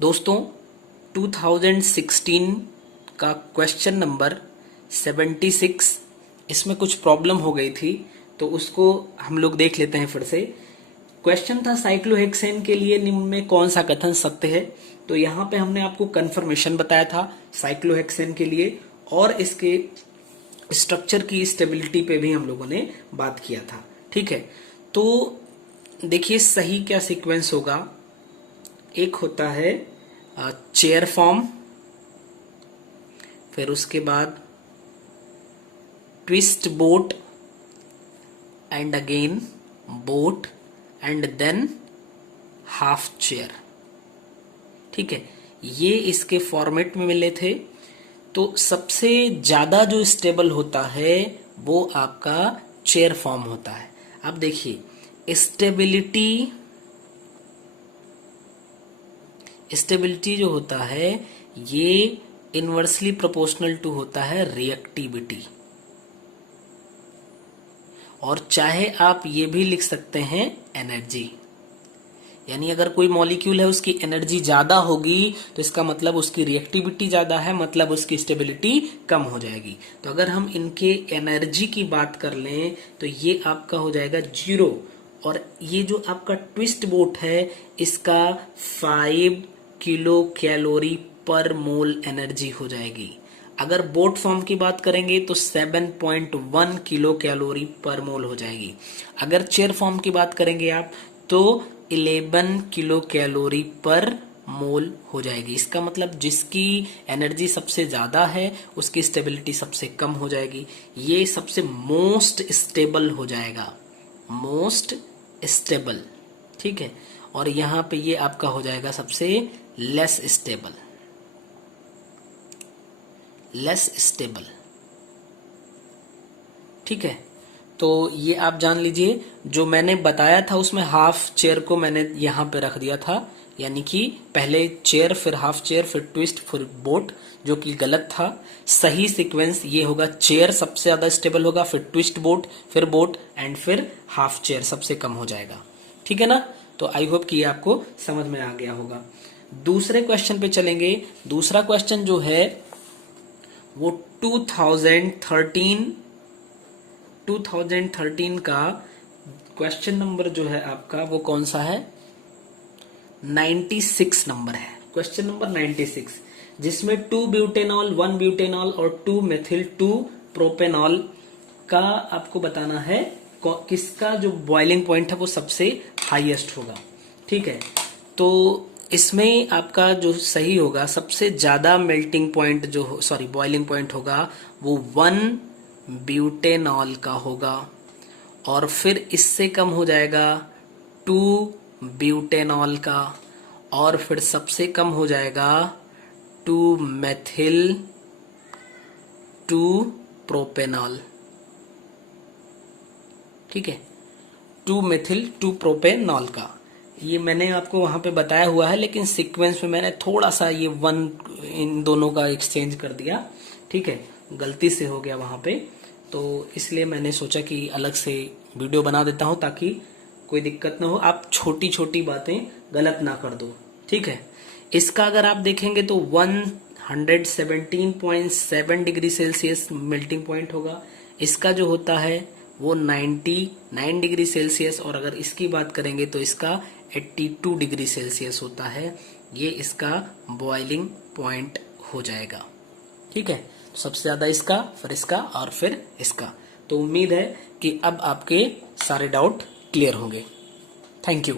दोस्तों 2016 का question number 76, इसमें कुछ प्रॉब्लम हो गई थी तो उसको हम लोग देख लेते हैं फिर से। क्वेश्चन था साइक्लोहेक्सेन के लिए निम्न में कौन सा कथन सत्य है। तो यहाँ पे हमने आपको कंफर्मेशन बताया था साइक्लोहेक्सेन के लिए और इसके स्ट्रक्चर की स्टेबिलिटी पे भी हम लोगों ने बात किया था। ठीक है, तो देखिए सही क्या सीक्वेंस होगा। एक होता है चेयर फॉर्म, फिर उसके बाद twist boat and again boat and than half chair. ठीक है, ये इसके फॉर्मेट में मिले थे। तो सबसे ज्यादा जो स्टेबल होता है वो आपका चेयर फॉर्म होता है। अब देखिए स्टेबिलिटी जो होता है ये इनवर्सली प्रोपोर्शनल टू होता है रिएक्टिविटी। और चाहे आप ये भी लिख सकते हैं एनर्जी, यानी अगर कोई मॉलिक्यूल है उसकी एनर्जी ज्यादा होगी तो इसका मतलब उसकी रिएक्टिविटी ज्यादा है, मतलब उसकी स्टेबिलिटी कम हो जाएगी। तो अगर हम इनके एनर्जी की बात कर लें तो ये आपका हो जाएगा 0। और ये जो आपका ट्विस्ट बोट है इसका 5 किलो कैलोरी पर मोल एनर्जी हो जाएगी। अगर बोट फॉर्म की बात करेंगे तो 7.1 किलो कैलोरी पर मोल हो जाएगी। अगर चेयर फॉर्म की बात करेंगे आप तो 11 किलो कैलोरी पर मोल हो जाएगी। इसका मतलब जिसकी एनर्जी सबसे ज्यादा है उसकी स्टेबिलिटी सबसे कम हो जाएगी। ये सबसे मोस्ट स्टेबल हो जाएगा, मोस्ट स्टेबल। ठीक है, और यहां पे ये आपका हो जाएगा सबसे लेस स्टेबल, लेस स्टेबल। ठीक है, तो ये आप जान लीजिए जो मैंने बताया था उसमें हाफ चेयर को मैंने यहां पे रख दिया था, यानी कि पहले चेयर फिर हाफ चेयर फिर ट्विस्ट फिर बोट, जो कि गलत था। सही सीक्वेंस ये होगा, चेयर सबसे ज्यादा स्टेबल होगा, फिर ट्विस्ट बोट, फिर बोट एंड फिर हाफ चेयर सबसे कम हो जाएगा। ठीक है ना, तो आई होप कि ये आपको समझ में आ गया होगा। दूसरे क्वेश्चन पे चलेंगे। दूसरा क्वेश्चन जो है वो 2013 का क्वेश्चन नंबर जो है आपका वो कौन सा है, 96 नंबर है। क्वेश्चन नंबर 96, जिसमें 2 ब्यूटेनॉल 1 ब्यूटेनॉल और 2 मेथिल 2 प्रोपेनॉल का आपको बताना है किसका जो बॉइलिंग पॉइंट है वो सबसे हाईएस्ट होगा। ठीक है, तो इसमें आपका जो सही होगा, सबसे ज्यादा मेल्टिंग पॉइंट जो बॉइलिंग पॉइंट होगा वो 1 ब्यूटेनॉल का होगा, और फिर इससे कम हो जाएगा 2 ब्यूटेनॉल का, और फिर सबसे कम हो जाएगा 2 मेथिल 2 प्रोपेनॉल। ठीक है, 2 मेथिल 2 प्रोपेनॉल का ये मैंने आपको वहां पे बताया हुआ है, लेकिन सीक्वेंस में मैंने थोड़ा सा ये 1 इन दोनों का एक्सचेंज कर दिया। ठीक है, गलती से हो गया वहां पे, तो इसलिए मैंने सोचा कि अलग से वीडियो बना देता हूं ताकि कोई दिक्कत ना हो, आप छोटी छोटी बातें गलत ना कर दो। ठीक है, इसका अगर आप देखेंगे तो 117.7 डिग्री सेल्सियस मेल्टिंग पॉइंट होगा। इसका जो होता है वो 99 डिग्री सेल्सियस, और अगर इसकी बात करेंगे तो इसका 82 डिग्री सेल्सियस होता है। ये इसका बॉइलिंग पॉइंट हो जाएगा। ठीक है, सबसे ज्यादा इसका, फिर इसका और फिर इसका। तो उम्मीद है कि अब आपके सारे डाउट क्लियर होंगे। Thank you.